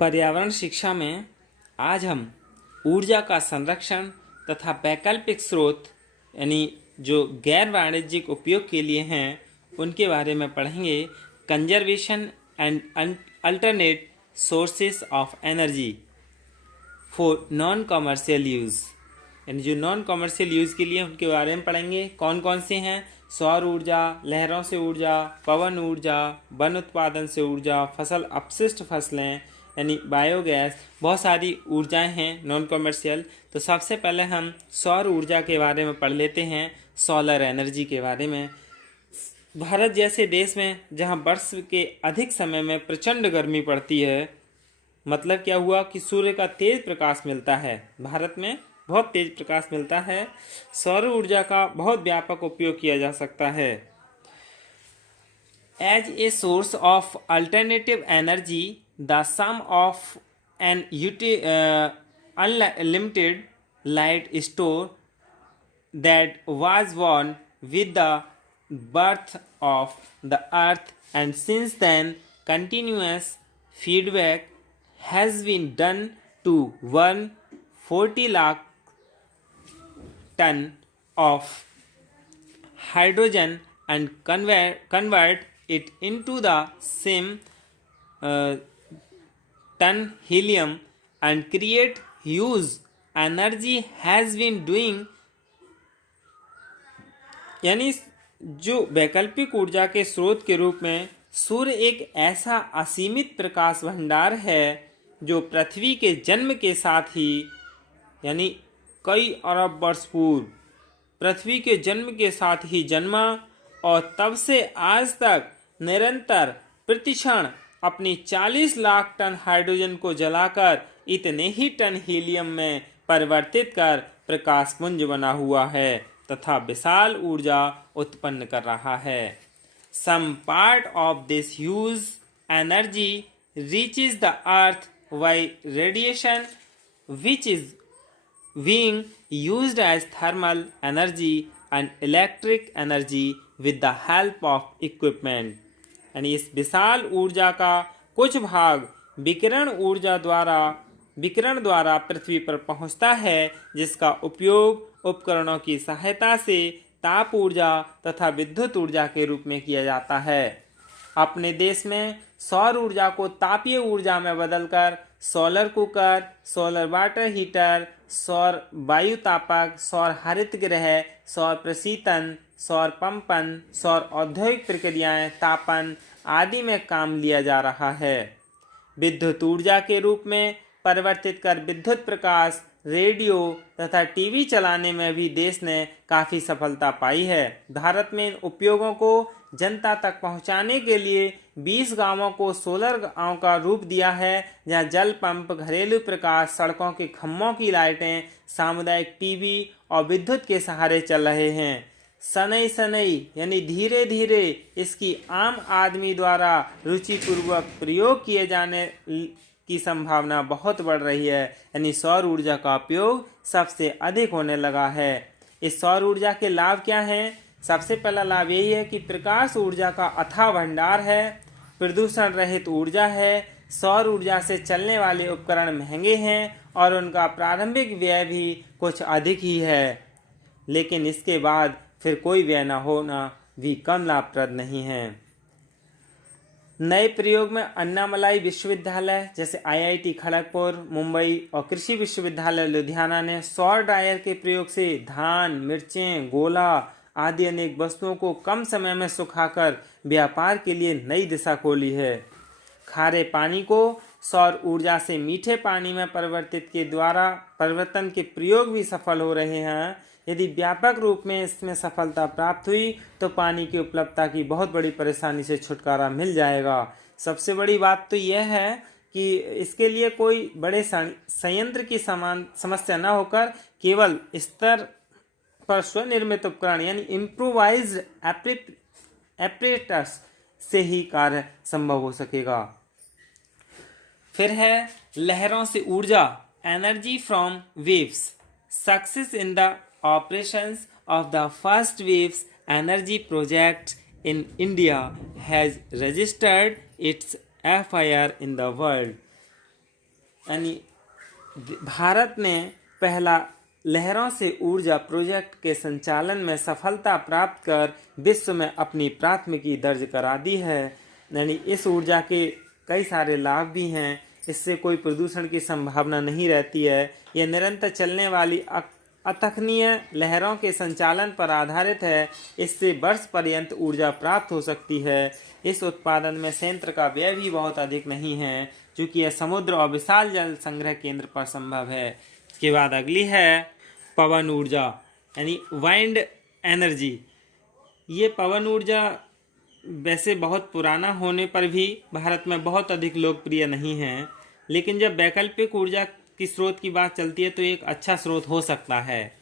पर्यावरण शिक्षा में आज हम ऊर्जा का संरक्षण तथा वैकल्पिक स्रोत यानी जो गैर वाणिज्यिक उपयोग के लिए हैं उनके बारे में पढ़ेंगे। Conservation and alternate sources of energy for non commercial use, यानी जो नॉन कॉमर्शियल यूज़ के लिए उनके बारे में पढ़ेंगे। कौन कौन से हैं? सौर ऊर्जा, लहरों से ऊर्जा, पवन ऊर्जा, वन उत्पादन से ऊर्जा, फसल अपशिष्ट फसलें यानी बायोगैस, बहुत सारी ऊर्जाएं हैं नॉन कॉमर्शियल। तो सबसे पहले हम सौर ऊर्जा के बारे में पढ़ लेते हैं, सोलर एनर्जी के बारे में। भारत जैसे देश में जहां वर्ष के अधिक समय में प्रचंड गर्मी पड़ती है, मतलब क्या हुआ कि सूर्य का तेज प्रकाश मिलता है, भारत में बहुत तेज प्रकाश मिलता है। सौर ऊर्जा का बहुत व्यापक उपयोग किया जा सकता है। As a source of alternative energy, the sum of an unlimited light store that was born with the birth of the earth, and since then continuous feedback has been done to 140 lakh ton of hydrogen and convert it into the same ton helium and create huge energy has been doing। यानी जो वैकल्पिक ऊर्जा के स्रोत के रूप में सूर्य एक ऐसा असीमित प्रकाश भंडार है जो पृथ्वी के जन्म के साथ ही यानी कई अरब वर्ष पूर्व पृथ्वी के जन्म के साथ ही जन्मा और तब से आज तक निरंतर प्रतिक्षण अपनी 40 लाख टन हाइड्रोजन को जलाकर इतने ही टन हीलियम में परिवर्तित कर प्रकाश पुंज बना हुआ है तथा विशाल ऊर्जा उत्पन्न कर रहा है। Some part of this huge energy reaches the earth by radiation, which is being used as thermal energy and electric energy with the help of equipment। यानी इस विशाल ऊर्जा का कुछ भाग विकिरण द्वारा पृथ्वी पर पहुंचता है, जिसका उपयोग उपकरणों की सहायता से ताप ऊर्जा तथा विद्युत ऊर्जा के रूप में किया जाता है। अपने देश में सौर ऊर्जा को तापीय ऊर्जा में बदलकर solar cooker, solar water heater, सौर वायु तापक, सौर हरित गृह, सौर प्रशीतन, सौर पंपन, सौर औद्योगिक प्रक्रियाएं, तापन आदि में काम लिया जा रहा है। विद्युत ऊर्जा के रूप में परिवर्तित कर विद्युत प्रकाश, रेडियो तथा टीवी चलाने में भी देश ने काफ़ी सफलता पाई है। भारत में इन उपयोगों को जनता तक पहुंचाने के लिए 20 गांवों को सोलर गांव का रूप दिया है, जहां जल पंप, घरेलू प्रकाश, सड़कों के खंभों की लाइटें, सामुदायिक टीवी और विद्युत के सहारे चल रहे हैं। सनई यानी धीरे धीरे इसकी आम आदमी द्वारा रुचिपूर्वक प्रयोग किए जाने की संभावना बहुत बढ़ रही है। यानी सौर ऊर्जा का उपयोग सबसे अधिक होने लगा है। इस सौर ऊर्जा के लाभ क्या हैं? सबसे पहला लाभ यही है कि प्रकाश ऊर्जा का अथाह भंडार है, प्रदूषण रहित ऊर्जा है, सौर ऊर्जा से चलने वाले उपकरण महंगे हैं और उनका प्रारंभिक व्यय भी कुछ अधिक ही है, लेकिन इसके बाद फिर कोई व्यय न होना भी कम लाभप्रद नहीं है। नए प्रयोग में अन्नामलाई विश्वविद्यालय जैसे IIT खड़गपुर, मुंबई और कृषि विश्वविद्यालय लुधियाना ने सौर ड्रायर के प्रयोग से धान, मिर्चें, गोला आदि अनेक वस्तुओं को कम समय में सुखाकर व्यापार के लिए नई दिशा खोली है। खारे पानी को सौर ऊर्जा से मीठे पानी में परिवर्तन के प्रयोग भी सफल हो रहे हैं। यदि व्यापक रूप में इसमें सफलता प्राप्त हुई तो पानी की उपलब्धता की बहुत बड़ी परेशानी से छुटकारा मिल जाएगा। सबसे बड़ी बात तो यह है कि इसके लिए कोई बड़े संयंत्र की समान समस्या न होकर केवल स्तर पर स्वनिर्मित उपकरण यानी इम्प्रोवाइज्ड एपरेटस से ही कार्य संभव हो सकेगा। फिर है लहरों से ऊर्जा, energy from waves. Success in the operations of the first waves energy project in India has registered its FIR in the world। यानी भारत ने पहला लहरों से ऊर्जा प्रोजेक्ट के संचालन में सफलता प्राप्त कर विश्व में अपनी प्राथमिकी दर्ज करा दी है। यानी इस ऊर्जा के कई सारे लाभ भी हैं, इससे कोई प्रदूषण की संभावना नहीं रहती है। यह निरंतर चलने वाली अतखनीय लहरों के संचालन पर आधारित है। इससे वर्ष पर्यंत ऊर्जा प्राप्त हो सकती है। इस उत्पादन में संयंत्र का व्यय भी बहुत अधिक नहीं है, क्योंकि यह समुद्र और विशाल जल संग्रह केंद्र पर संभव है। इसके बाद अगली है पवन ऊर्जा, यानी वाइंड एनर्जी। ये पवन ऊर्जा वैसे बहुत पुराना होने पर भी भारत में बहुत अधिक लोकप्रिय नहीं है, लेकिन जब वैकल्पिक ऊर्जा की स्रोत की बात चलती है तो एक अच्छा स्रोत हो सकता है।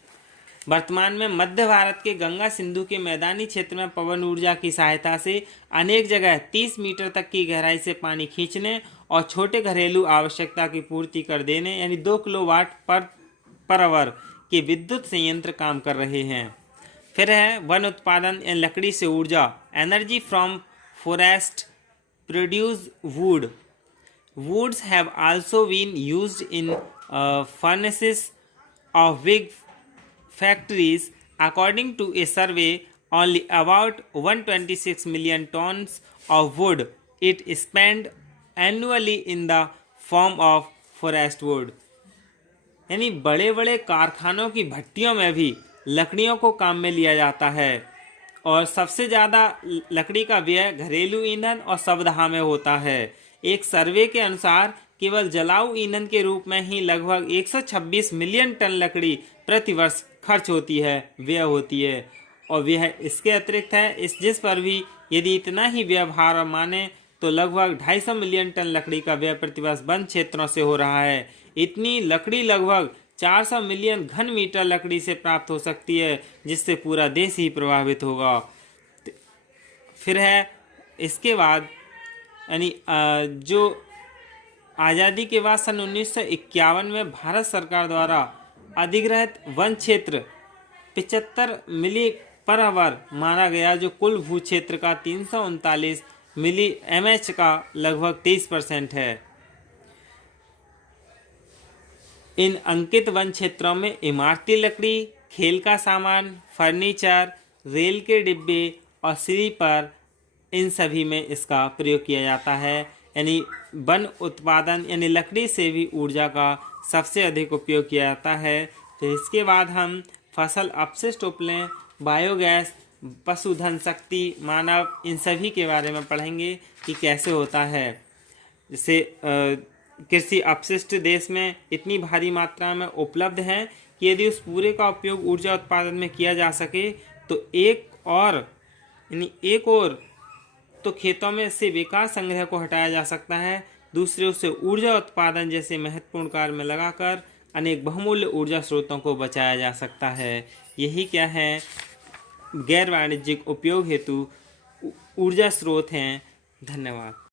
वर्तमान में मध्य भारत के गंगा सिंधु के मैदानी क्षेत्र में पवन ऊर्जा की सहायता से अनेक जगह 30 मीटर तक की गहराई से पानी खींचने और छोटे घरेलू आवश्यकता की पूर्ति कर देने, यानी 2 किलोवाट पर आवर के विद्युत संयंत्र काम कर रहे हैं। फिर है वन उत्पादन या लकड़ी से ऊर्जा, energy from forest produce would. Woods have also been used in furnaces of big factories. According to a survey, only about 126 million tons of wood is spent annually in the form of forest wood. यानी बड़े बड़े कारखानों की भट्टियों में भी लकड़ियों को काम में लिया जाता है, और सबसे ज़्यादा लकड़ी का व्यय घरेलू ईंधन और शवदाह में होता है। एक सर्वे के अनुसार केवल जलाऊ ईंधन के रूप में ही लगभग 126 मिलियन टन लकड़ी प्रति वर्ष खर्च होती है, व्यय होती है। और व्यय इसके अतिरिक्त है, जिस पर भी यदि इतना ही व्यवहार माने तो लगभग 250 मिलियन टन लकड़ी का व्यय प्रतिवर्ष वन क्षेत्रों से हो रहा है। इतनी लकड़ी लगभग 400 मिलियन घन मीटर लकड़ी से प्राप्त हो सकती है, जिससे पूरा देश ही प्रभावित होगा। फिर है इसके बाद यानी जो आज़ादी के बाद सन 1951 में भारत सरकार द्वारा अधिग्रहित वन क्षेत्र 75 मिली पर आवर माना गया, जो कुल भू क्षेत्र का 339 मिली mh का लगभग 23% है। इन अंकित वन क्षेत्रों में इमारती लकड़ी, खेल का सामान, फर्नीचर, रेल के डिब्बे और स्लीपर, इन सभी में इसका प्रयोग किया जाता है। यानी वन उत्पादन यानी लकड़ी से भी ऊर्जा का सबसे अधिक उपयोग किया जाता है। फिर इसके बाद हम फसल अपशिष्ट उपलें, बायोगैस, पशुधन शक्ति, मानव, इन सभी के बारे में पढ़ेंगे कि कैसे होता है। जैसे कृषि अपशिष्ट देश में इतनी भारी मात्रा में उपलब्ध हैं कि यदि उस पूरे का उपयोग ऊर्जा उत्पादन में किया जा सके तो एक और तो खेतों में से बेकार संग्रह को हटाया जा सकता है, दूसरे उससे ऊर्जा उत्पादन जैसे महत्वपूर्ण कार्य में लगाकर अनेक बहुमूल्य ऊर्जा स्रोतों को बचाया जा सकता है। यही क्या है, गैर वाणिज्यिक उपयोग हेतु ऊर्जा स्रोत हैं। धन्यवाद।